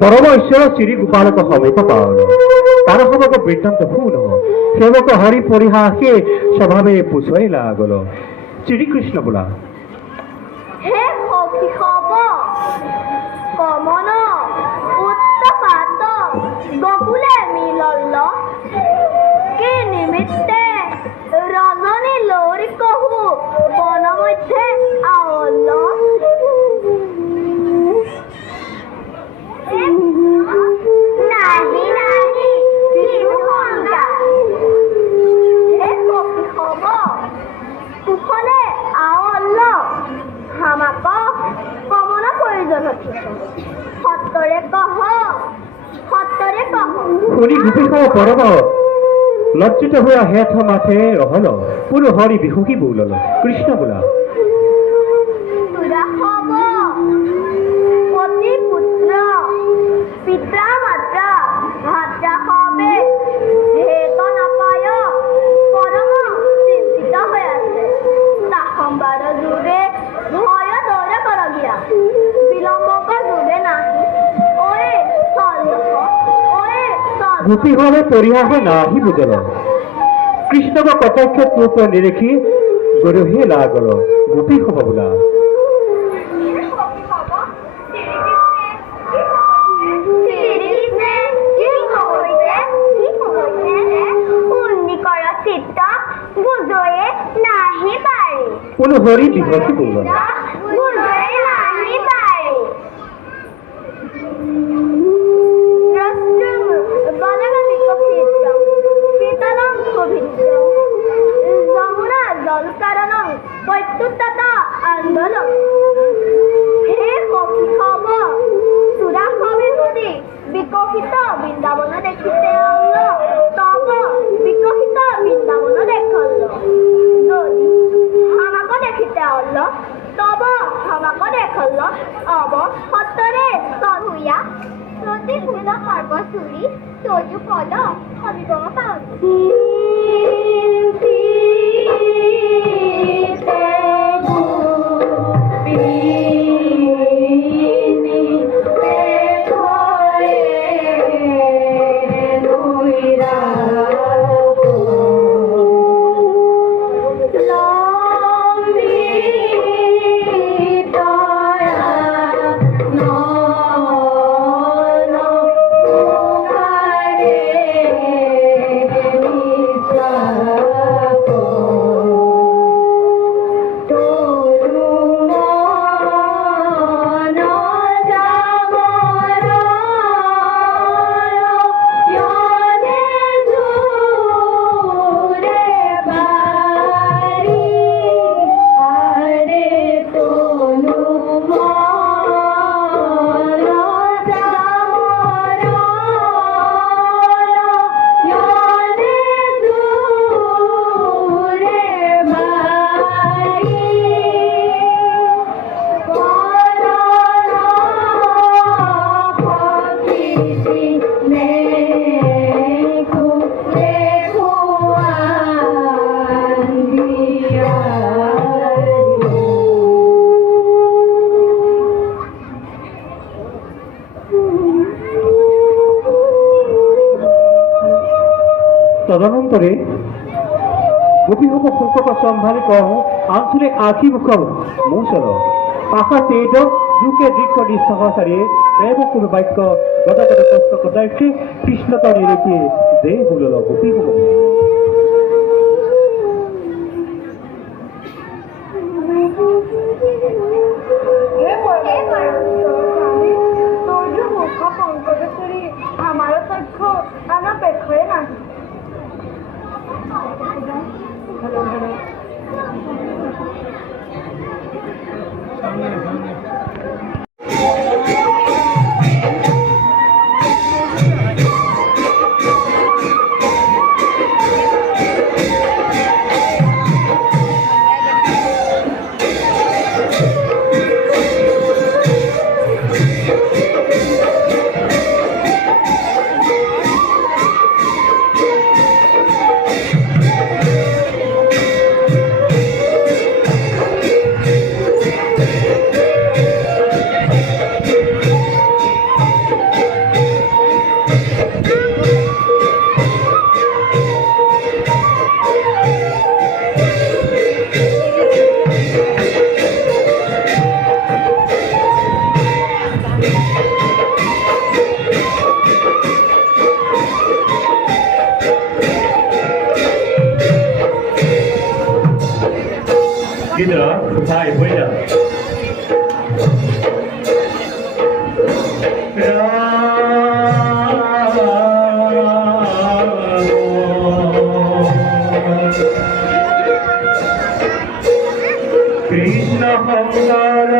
परम ईश्वर श्री गोपाल समेत पावन तार सबक वृत्तांत भूल सेवक हरि परिहासे स्वभावे पुछय लागल श्रीकृष्ण बोला हे कमन उत्तपात गकुले मिलल के निमित्ते रजनी लोरी कहू वन मध्य आवल শুনি গোপী পৰম লজ্জিত হোৱা হেথ মাথে ৰহল পুরো হরি বিহুকি বৌলল কৃষ্ণ বোলা পিতা মাত্রা ভাত্রা হবে যেহেতু নাপায় পরম চিন্তিত হয়ে আছে তাহম্বার জুড়ে ভয় দৌড়ে কর গিয়া বিলম্বক জুড়ে নাহি ওরে গোপী ভাবে পরিহাস নাহি বুঝল কৃষ্ণক কটাক্ষ রূপ নিরেখি গরহে লাগল গোপী হব বোলা কোন হরি বিভ্রান্তি করল না বিকশিত বৃন্দাবন দেখিতে তব বিকশিত বৃন্দাবন দেখল আমাকে দেখিতে অল তব আমাকে দেখল অব সতরে সহুয়া প্রতিকূল সর্বসুরি তজু পদ অবিগম পাওনি অন্তরে গোপীসমূহ ফুলকক সম্ভালি কওঁ আঞ্চলে আশীমুখ মৌচল পাশা তেজ যুগে দীর্ঘ নিঃসহসারে প্রেমকুল বাক্য গদাগদ কষ্ট কদার্থে কৃষ্ণতরে রেখে দে হুলল গোপীসমূহ 얘들아, 다 보이자. কৃষ্ণ হংসার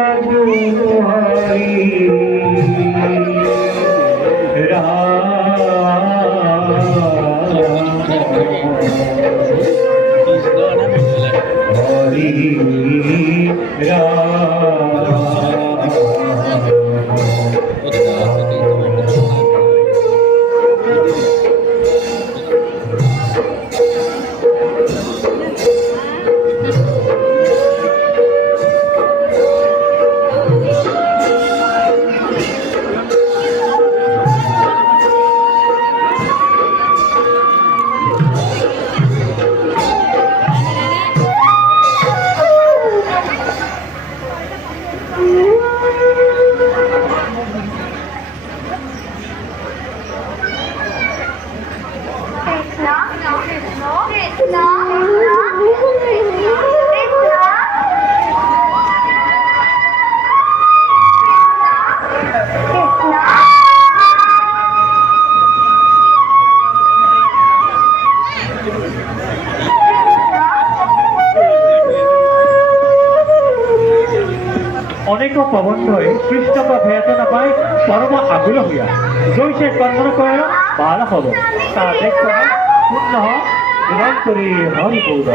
গুহারি অনেক প্রবন্ধ হয়ে কৃষ্ণকে ভেদ নাপায় পরম আগুল হইয়া জৈসে কর্মণ করে বাল হব তা দেখ পুণ্য নিরন্তরে হরি গৌর